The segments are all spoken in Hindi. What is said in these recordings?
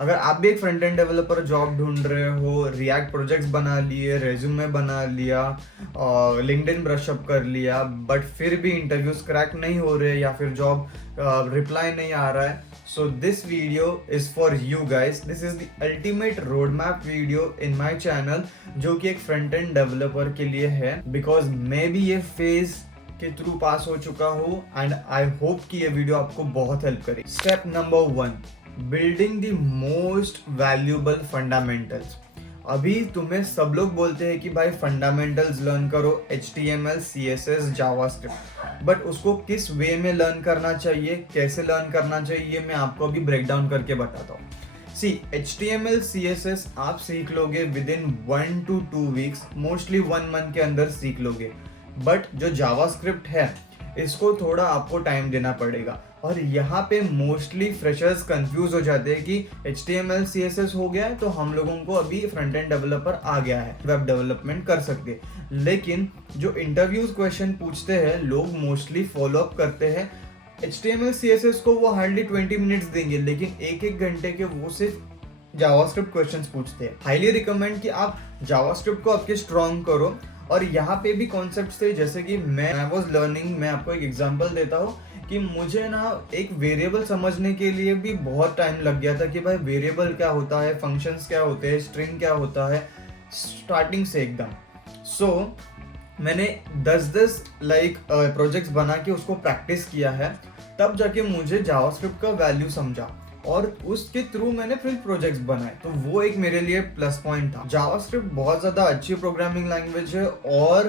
अगर आप भी एक फ्रंट एंड डेवलपर जॉब ढूंढ रहे हो, रिएक्ट प्रोजेक्ट्स बना लिए, रेज्यूमे बना लिया, लिंक्डइन ब्रशअप कर लिया, बट फिर भी इंटरव्यूज क्रैक नहीं हो रहे या फिर जॉब रिप्लाई नहीं आ रहा है, so this video is for you guys. This is the ultimate road map video in my channel, जो कि एक फ्रंट एंड डेवलपर के लिए है, बिकॉज मैं भी ये फेज के थ्रू पास हो चुका हूँ एंड आई होप कि ये वीडियो आपको बहुत हेल्प करे. Step number 1, building the most valuable fundamentals. अभी तुम्हें सब लोग बोलते हैं कि भाई फंडामेंटल्स लर्न करो, HTML, CSS, जावास्क्रिप्ट, बट उसको किस वे में लर्न करना चाहिए, कैसे लर्न करना चाहिए, मैं आपको अभी ब्रेक डाउन करके बताता हूँ. सी, HTML, CSS आप सीख लोगे with in 1 to 2 weeks, mostly 1 month के अंदर सीख लोगे. बट जो जावास्क्रिप्ट है इसको थोड़ा आपको टाइम देना पड़ेगा. और यहाँ पे मोस्टली फ्रेशर्स कंफ्यूज हो जाते हैं कि HTML, CSS हो गया है तो हम लोगों को अभी फ्रंट एंड डेवलपर आ गया है, वेब डेवलपमेंट कर सकते हैं. लेकिन जो इंटरव्यूज क्वेश्चन पूछते हैं लोग मोस्टली फॉलो अप करते हैं HTML, CSS को वो हार्डली 20 मिनट्स देंगे, लेकिन एक घंटे के वो सिर्फ जावास्क्रिप्ट क्वेश्चंस पूछते हैं. हाईली रिकमेंड कि आप जावास्क्रिप्ट को आपके स्ट्रॉन्ग करो. और यहाँ पे भी कॉन्सेप्ट्स थे, जैसे कि मैं वाज लर्निंग, मैं आपको एक एग्जांपल देता हूँ कि मुझे ना एक वेरिएबल समझने के लिए भी बहुत टाइम लग गया था कि भाई वेरिएबल क्या होता है, फंक्शंस क्या होते हैं, स्ट्रिंग क्या होता है, स्टार्टिंग से एकदम. सो मैंने 10 प्रोजेक्ट्स बना के उसको प्रैक्टिस किया है, तब जाके मुझे जावास्क्रिप्ट का वैल्यू समझा और उसके थ्रू मैंने फिर प्रोजेक्ट्स बनाए. तो वो एक मेरे लिए प्लस पॉइंट था. जावास्क्रिप्ट बहुत ज्यादा अच्छी प्रोग्रामिंग लैंग्वेज है और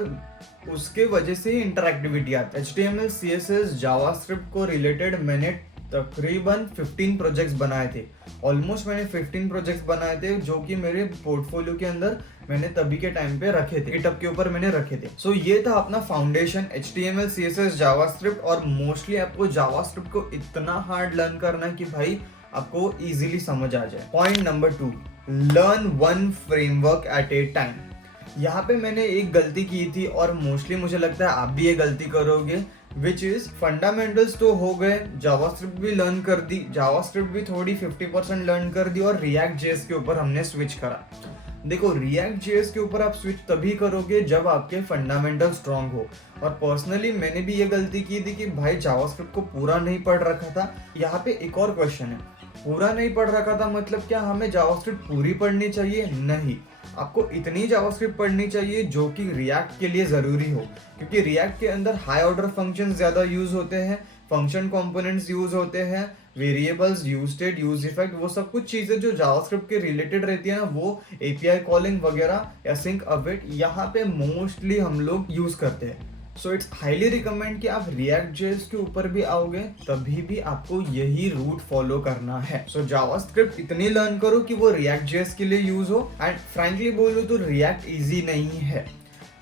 उसके वजह से ही इंटरएक्टिविटी आता है. HTML, CSS, जावास्क्रिप्ट को रिलेटेड मैंने तकरीबन 15 प्रोजेक्ट्स बनाए थे. ऑलमोस्ट मैंने 15 प्रोजेक्ट्स बनाए थे जो कि मेरे पोर्टफोलियो के अंदर मैंने तभी के टाइम पे रखे थे, गिटहब के ऊपर मैंने रखे थे. सो ये था अपना फाउंडेशन, HTML, CSS, जावास्क्रिप्ट. और मोस्टली आपको जावास्क्रिप्ट को इतना हार्ड लर्न करना है कि भाई आपको इजीली समझ आ जाए. Point number 2, learn one framework at a time. यहाँ पे मैंने एक गलती की थी और मोस्टली मुझे लगता है आप भी ये गलती करोगे, विच इज फंडामेंटल्स तो हो गए, जावास्क्रिप्ट भी लर्न कर दी, जावास्क्रिप्ट भी थोड़ी 50% लर्न कर दी और रिएक्ट जेएस के ऊपर हमने स्विच करा. देखो, रिएक्ट जेएस के ऊपर आप स्विच तभी करोगे जब आपके फंडामेंटल स्ट्रांग हो. और पर्सनली मैंने भी ये गलती की थी कि भाई जावास्क्रिप्ट को पूरा नहीं पढ़ रखा था. यहाँ पे एक और क्वेश्चन है, पूरा नहीं पढ़ रखा था मतलब क्या हमें जावास्क्रिप्ट पूरी पढ़नी चाहिए? नहीं, आपको इतनी जावास्क्रिप्ट पढ़नी चाहिए जो कि रिएक्ट के लिए जरूरी हो, क्योंकि रिएक्ट के अंदर हाई ऑर्डर फंक्शंस ज्यादा यूज होते हैं, फंक्शन कंपोनेंट्स यूज होते हैं, variables, use state, use effect, वो सब कुछ चीजें जो जावास्क्रिप्ट के रिलेटेड रहती है ना, वो API कॉलिंग वगैरह या सिंक अवेट यहाँ पे मोस्टली हम लोग यूज करते हैं. सो इट्स हाईली रिकमेंड कि आप रिएक्ट जेएस के ऊपर भी आओगे तभी भी आपको यही रूट फॉलो करना है. सो जावास्क्रिप्ट इतनी लर्न करो कि वो रिएक्ट जेएस के लिए यूज हो. एंड फ्रैंकली बोलूं तो रिएक्ट इजी नहीं है.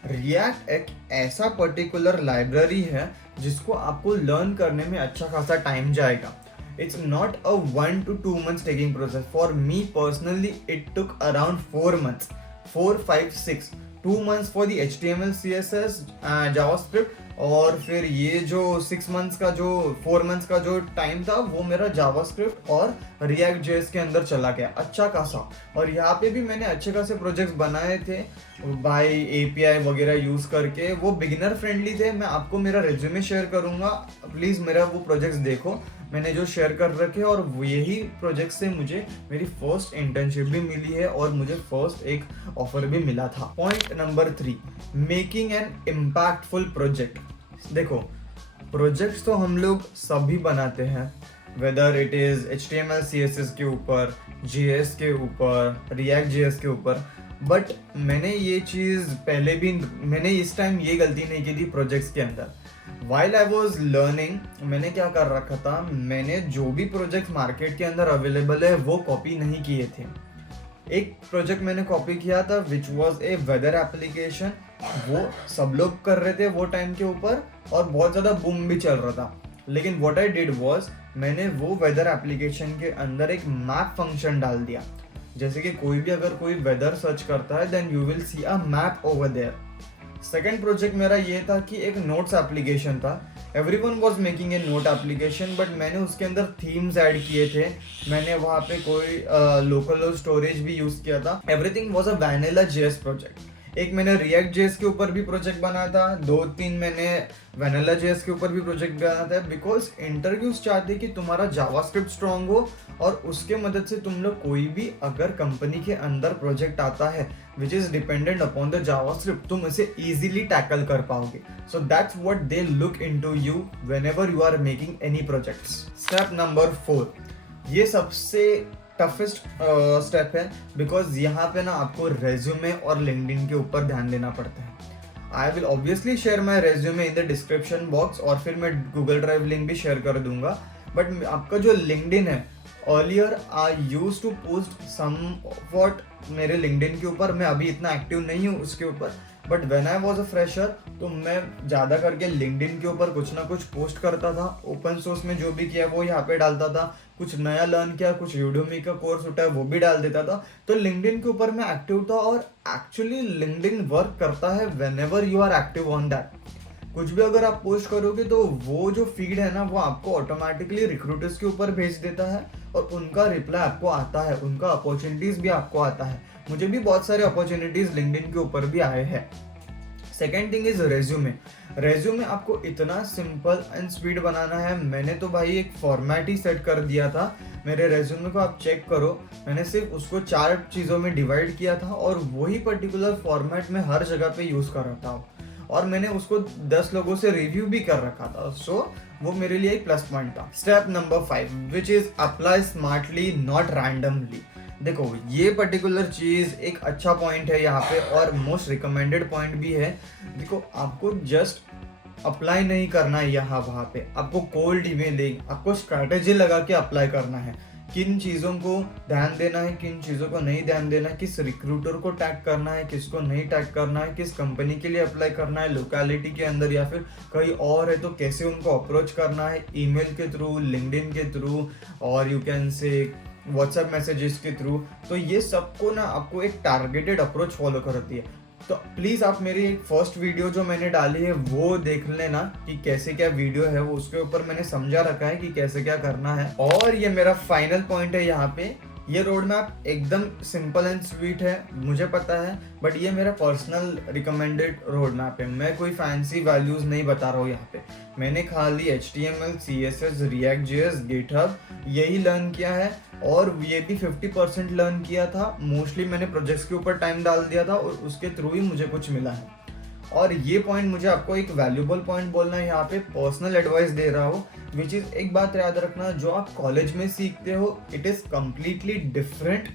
रिएक्ट एक ऐसा पर्टिकुलर लाइब्रेरी है जिसको आपको लर्न करने में अच्छा खासा टाइम जाएगा. It's not a 1 to 2 months taking process. For me personally, it took around 4 months, 4, 5, 6, 2 months for the HTML, CSS, JavaScript. और फिर ये जो 6 मंथ्स का जो 4 मंथ्स का जो टाइम था वो मेरा जावास्क्रिप्ट और रिएक्ट जेएस के अंदर चला गया अच्छा खासा. और यहाँ पे भी मैंने अच्छे खासे प्रोजेक्ट्स बनाए थे बाय API वगैरह यूज करके. वो बिगिनर फ्रेंडली थे. मैं आपको मेरा रेज्यूमे शेयर करूंगा, प्लीज मेरा वो प्रोजेक्ट्स देखो, मैंने जो शेयर कर रखे. और यही प्रोजेक्ट से मुझे मेरी फर्स्ट इंटर्नशिप भी मिली है और मुझे फर्स्ट एक ऑफर भी मिला था. Point number 3, making an impactful project. देखो, प्रोजेक्ट्स तो हम लोग सभी बनाते हैं, whether it is HTML, CSS के ऊपर, JS के ऊपर, रिएक्ट JS के ऊपर. बट मैंने ये चीज़ पहले भी, मैंने इस टाइम ये गलती नहीं की थी प्रोजेक्ट्स के अंदर. While I was learning, मैंने क्या कर रखा था, मैंने जो भी प्रोजेक्ट मार्केट के अंदर अवेलेबल है वो कॉपी नहीं किए थे. एक प्रोजेक्ट मैंने कॉपी किया था which was a weather application. वो सब लोग कर रहे थे वो टाइम के ऊपर और बहुत ज़्यादा बूम भी चल रहा था. लेकिन व्हाट आई डिड वॉज, मैंने वो वेदर एप्लीकेशन के अंदर एक मैप फंक्शन डाल दिया. जैसे कि कोई भी अगर कोई वेदर सर्च करता है then you will see a map over there. Second project मेरा ये था कि एक नोट्स एप्लीकेशन था. Everyone was making a note application, but मैंने उसके अंदर थीम्स ऐड किए थे, मैंने वहाँ पे कोई लोकल स्टोरेज भी यूज किया था। Everything was a vanilla JS project. एक मैंने रिएक्ट जेएस के ऊपर भी प्रोजेक्ट बनाया था, 2-3 मैंने वैनिला जेएस के ऊपर भी प्रोजेक्ट बनाया था, बिकॉज इंटरव्यूज चाहते कि तुम्हारा जावास्क्रिप्ट स्ट्रांग हो और उसके मदद से तुम लोग कोई भी अगर कंपनी के अंदर प्रोजेक्ट आता है which is dependent upon the JavaScript, तुम इसे इजीली टैकल कर पाओगे। So that's what they look into you whenever you are making any projects. Step number 4, ये सबसे टफेस्ट स्टेप है, बिकॉज यहाँ पे ना आपको रेज्यूमे और लिंक्डइन के ऊपर ध्यान देना पड़ता है। I will obviously share my resume in the description box और फिर मैं गूगल ड्राइव लिंक भी शेयर कर दूंगा। बट आपका जो लिंक्डइन है, earlier I use to post somewhat मेरे लिंक्डइन के ऊपर, मैं अभी इतना एक्टिव नहीं हूँ उसके ऊपर, but when I was a fresher तो मैं ज़्यादा करके लिंक्डइन के ऊपर कुछ ना कुछ पोस्ट करता था। ओपन सोर्स में जो भी किया वो यहाँ पे डालता था, कुछ नया लर्न किया, कुछ यूडेमी का कोर्स उठाया वो भी डाल देता था। तो लिंक्डइन के ऊपर मैं एक्टिव था और एक्चुअली लिंक्डइन वर्क करता है whenever you are active on that. कुछ भी अगर आप पोस्ट करोगे तो वो जो फीड है ना वो आपको ऑटोमेटिकली रिक्रूटर्स के ऊपर भेज देता है और उनका रिप्लाई आपको आता है, उनका अपॉर्चुनिटीज भी आपको आता है। मुझे भी बहुत सारे अपॉर्चुनिटीज लिंक्डइन के ऊपर भी आए हैं। Second thing is resume. Resume आपको इतना सिंपल एंड स्पीड बनाना है। मैंने तो भाई एक फॉर्मेट ही सेट कर दिया था। मेरे रेज्यूमे को आप चेक करो, मैंने सिर्फ उसको 4 चीज़ों में डिवाइड किया था और वही पर्टिकुलर फॉर्मेट में हर जगह पे यूज़ कर रहा था और मैंने उसको 10 लोगों से रिव्यू भी कर रखा था। सो वो मेरे लिए एक प्लस पॉइंट था। Step number 5 which is apply smartly not randomly. देखो ये पर्टिकुलर चीज एक अच्छा पॉइंट है यहाँ पे और मोस्ट रिकमेंडेड पॉइंट भी है। देखो आपको जस्ट अप्लाई नहीं करना है यहाँ वहाँ पे, आपको कोल्ड ईमेलिंग, आपको स्ट्रैटेजी लगा के अप्लाई करना है। किन चीज़ों को ध्यान देना है, किन चीज़ों को नहीं ध्यान देना है, किस रिक्रूटर को टैग करना है, किसको नहीं टैग करना है, किस कंपनी के लिए अप्लाई करना है, लोकेलिटी के अंदर या फिर कहीं और है तो कैसे उनको अप्रोच करना है, ईमेल के थ्रू, लिंक्डइन के थ्रू और you can say WhatsApp messages के थ्रू। तो ये सबको ना आपको एक टारगेटेड अप्रोच फॉलो करती है। तो प्लीज़ आप मेरी एक फर्स्ट वीडियो जो मैंने डाली है वो देख लेना कि कैसे क्या वीडियो है, वो उसके ऊपर मैंने समझा रखा है कि कैसे क्या करना है। और ये मेरा फाइनल पॉइंट है यहाँ पे, ये रोड मैप एकदम सिंपल एंड स्वीट है मुझे पता है, बट ये मेरा पर्सनल रिकमेंडेड रोड मैप है। मैं कोई फैंसी वैल्यूज नहीं बता रहा हूँ यहाँ पे। मैंने खाली HTML, CSS, React.js, GitHub यही लर्न किया है और ये भी 50% लर्न किया था। मोस्टली मैंने प्रोजेक्ट्स के ऊपर टाइम डाल दिया था और उसके थ्रू ही मुझे कुछ मिला है। और ये पॉइंट मुझे आपको एक वैल्यूबल पॉइंट बोलना है यहाँ पे, पर्सनल एडवाइस दे रहा हूँ, विच इज एक बात याद रखना, जो आप कॉलेज में सीखते हो it is completely different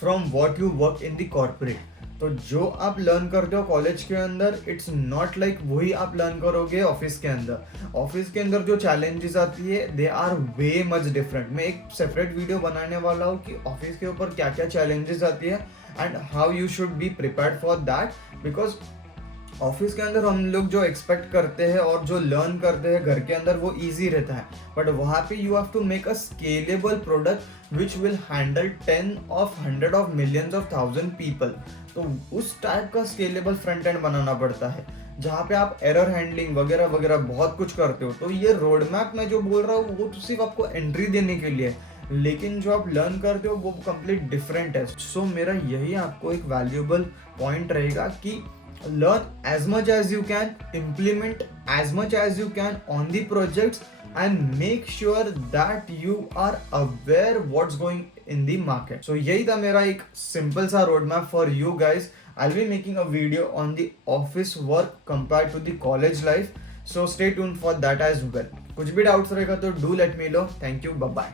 from what you work in the corporate. तो जो आप लर्न करते हो कॉलेज के अंदर इट्स नॉट लाइक वही आप लर्न करोगे ऑफिस के अंदर। ऑफिस के अंदर जो चैलेंजेस आती है they are way much different. मैं एक सेपरेट वीडियो बनाने वाला हूँ कि ऑफिस के ऊपर क्या क्या चैलेंजेस आती है and how you should be prepared for that, because office के अंदर हम लोग जो एक्सपेक्ट करते हैं और जो लर्न करते हैं घर के अंदर वो इजी रहता है, बट वहाँ पे you have to make a scalable product which will handle 10 of 100 of millions of 1000 people. तो उस टाइप का स्केलेबल फ्रंट एंड बनाना पड़ता है जहाँ पे आप एरर हैंडलिंग वगैरह वगैरह बहुत कुछ करते हो। तो ये रोड मैप मैं जो बोल रहा हूँ वो तो सिर्फ आपको एंट्री देने के लिए, लेकिन जो आप लर्न करते हो वो कंप्लीट डिफरेंट है। सो मेरा यही आपको एक वैल्यूएबल पॉइंट रहेगा कि learn as much as you can, implement as much as you can on the projects and make sure that you are aware what's going in the market. So यही था मेरा एक simple सा roadmap for you guys. I'll be making a video on the office work compared to the college life. So stay tuned for that as well. कुछ भी doubts रहेगा तो do let me know. Thank you. Bye bye.